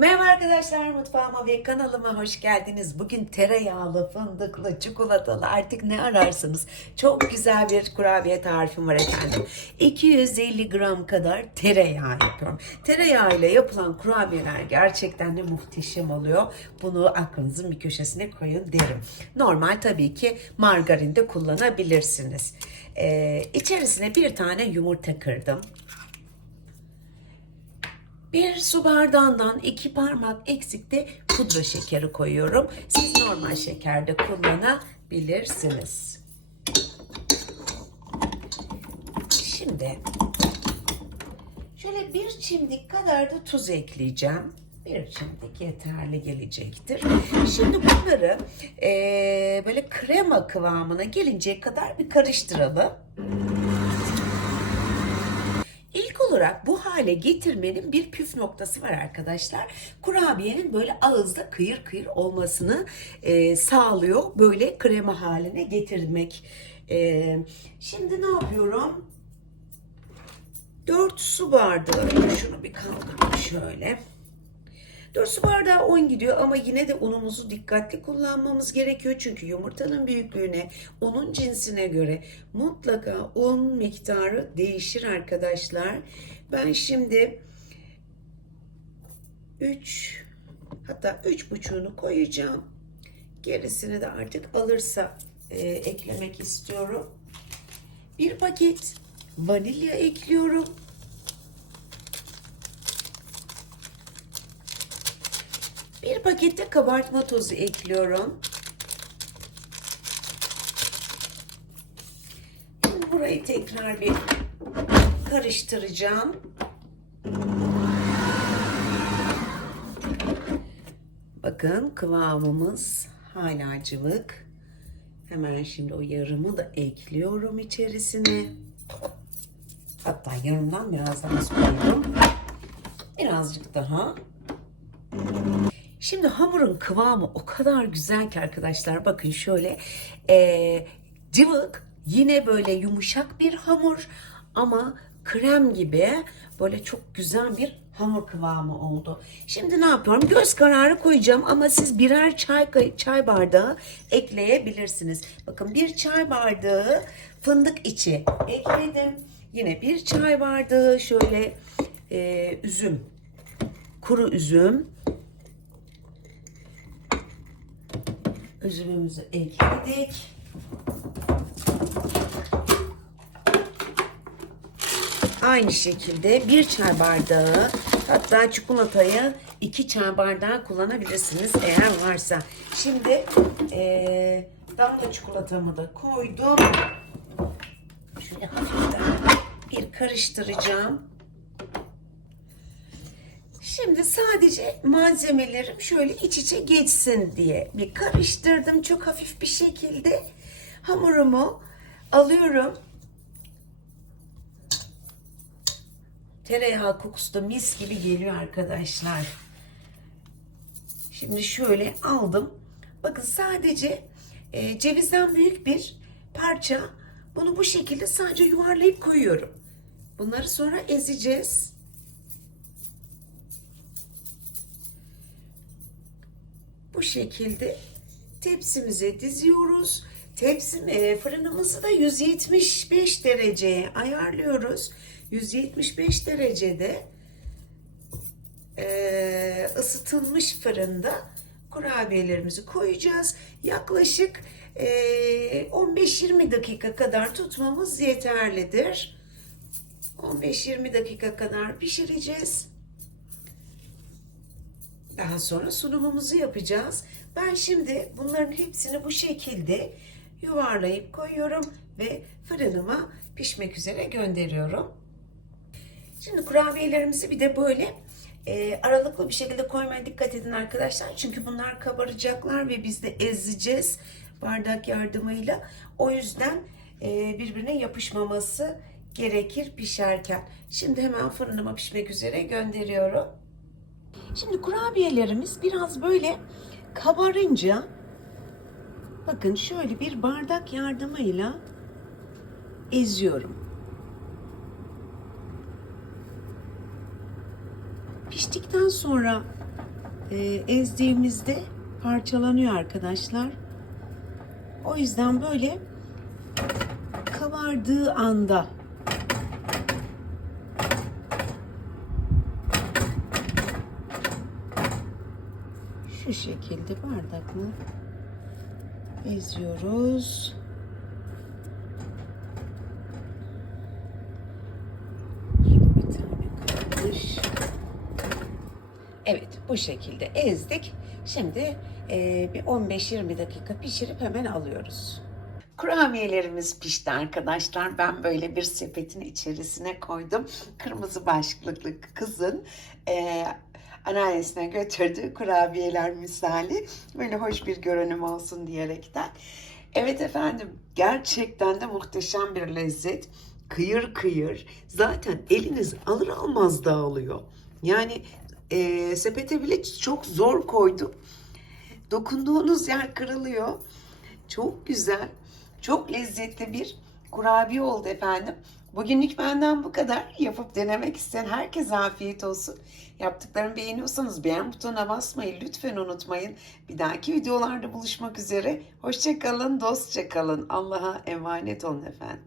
Merhaba arkadaşlar mutfağıma ve kanalıma hoş geldiniz. Bugün tereyağlı, fındıklı, çikolatalı artık ne ararsanız çok güzel bir kurabiye tarifim var efendim. 250 gram kadar tereyağı yapıyorum. Tereyağı ile yapılan kurabiyeler gerçekten de muhteşem oluyor. Bunu aklınızın bir köşesine koyun derim. Normal tabii ki margarin de kullanabilirsiniz. Ee, içerisine bir tane yumurta kırdım. Bir su bardağından iki parmak eksikte pudra şekeri koyuyorum. Siz normal şekerde kullanabilirsiniz. Şimdi şöyle bir çimdik kadar da tuz ekleyeceğim. Bir çimdik yeterli gelecektir. Şimdi bunları eee, böyle krema kıvamına gelinceye kadar bir karıştıralım. İlk olarak bu hale getirmenin bir püf noktası var arkadaşlar. Kurabiyenin böyle ağızda kıyır kıyır olmasını e, sağlıyor. Böyle krema haline getirmek. E, şimdi ne yapıyorum? 4 su bardağı. Şunu bir kaldırayım şöyle. 4 su bardağı un gidiyor ama yine de unumuzu dikkatli kullanmamız gerekiyor. Çünkü yumurtanın büyüklüğüne, unun cinsine göre mutlaka un miktarı değişir arkadaşlar. Ben şimdi 3 hatta 3,5'unu koyacağım. Gerisini de artık alırsa e, eklemek istiyorum. Bir paket vanilya ekliyorum. Bir pakette kabartma tozu ekliyorum. Burayı tekrar bir karıştıracağım. Bakın kıvamımız hala cıvık. Hemen şimdi o yarımı da ekliyorum içerisine. Hatta yarımdan biraz daha koydum. Birazcık daha. Şimdi hamurun kıvamı o kadar güzel ki arkadaşlar bakın şöyle e, cıvık yine böyle yumuşak bir hamur ama krem gibi böyle çok güzel bir hamur kıvamı oldu. Şimdi ne yapıyorum? Göz kararı koyacağım ama siz birer çay çay bardağı ekleyebilirsiniz. Bakın bir çay bardağı fındık içi ekledim. Yine bir çay bardağı şöyle e, üzüm, kuru üzüm üzümümüzü ekledik. Aynı şekilde bir çay bardağı hatta çikolatayı iki çay bardağı kullanabilirsiniz eğer varsa. Şimdi eee damla çikolatamı da koydum. Şöyle hafiften bir karıştıracağım. Şimdi sadece malzemelerim şöyle iç içe geçsin diye bir karıştırdım çok hafif bir şekilde. Hamurumu alıyorum. Tereyağı kokusu da mis gibi geliyor arkadaşlar. Şimdi şöyle aldım. Bakın sadece e, cevizden büyük bir parça. Bunu bu şekilde sadece yuvarlayıp koyuyorum. Bunları sonra ezeceğiz. Bu şekilde tepsimize diziyoruz. Tepsim, e, fırınımızı da 175 dereceye ayarlıyoruz. 175 derecede e, ısıtılmış fırında kurabiyelerimizi koyacağız. Yaklaşık e, 15-20 dakika kadar tutmamız yeterlidir. 15-20 dakika kadar pişireceğiz. Daha sonra sunumumuzu yapacağız. Ben şimdi bunların hepsini bu şekilde yuvarlayıp koyuyorum ve fırınıma pişmek üzere gönderiyorum. Şimdi kurabiyelerimizi bir de böyle e, aralıklı bir şekilde koymaya dikkat edin arkadaşlar. Çünkü bunlar kabaracaklar ve biz de ezeceğiz bardak yardımıyla. O yüzden e, birbirine yapışmaması gerekir pişerken. Şimdi hemen fırınıma pişmek üzere gönderiyorum. Şimdi kurabiyelerimiz biraz böyle kabarınca bakın şöyle bir bardak yardımıyla eziyorum. Piştikten sonra e, ezdiğimizde parçalanıyor arkadaşlar. O yüzden böyle kabardığı anda şu şekilde bardakla eziyoruz. Evet bu şekilde ezdik. Şimdi e, bir 15-20 dakika pişirip hemen alıyoruz. Kurabiyelerimiz pişti arkadaşlar. Ben böyle bir sepetin içerisine koydum. Kırmızı başlıklı kızın e, anneannesine götürdüğü kurabiyeler misali. Böyle hoş bir görünüm olsun diyerekten. Evet efendim gerçekten de muhteşem bir lezzet. Kıyır kıyır. Zaten eliniz alır almaz dağılıyor. Yani e, sepete bile çok zor koydum. Dokunduğunuz yer kırılıyor. Çok güzel, çok lezzetli bir kurabiye oldu efendim. Bugünlük benden bu kadar. Yapıp denemek isteyen herkese afiyet olsun. Yaptıklarımı beğeniyorsanız beğen butonuna basmayı lütfen unutmayın. Bir dahaki videolarda buluşmak üzere. Hoşçakalın, dostça kalın. Allah'a emanet olun efendim.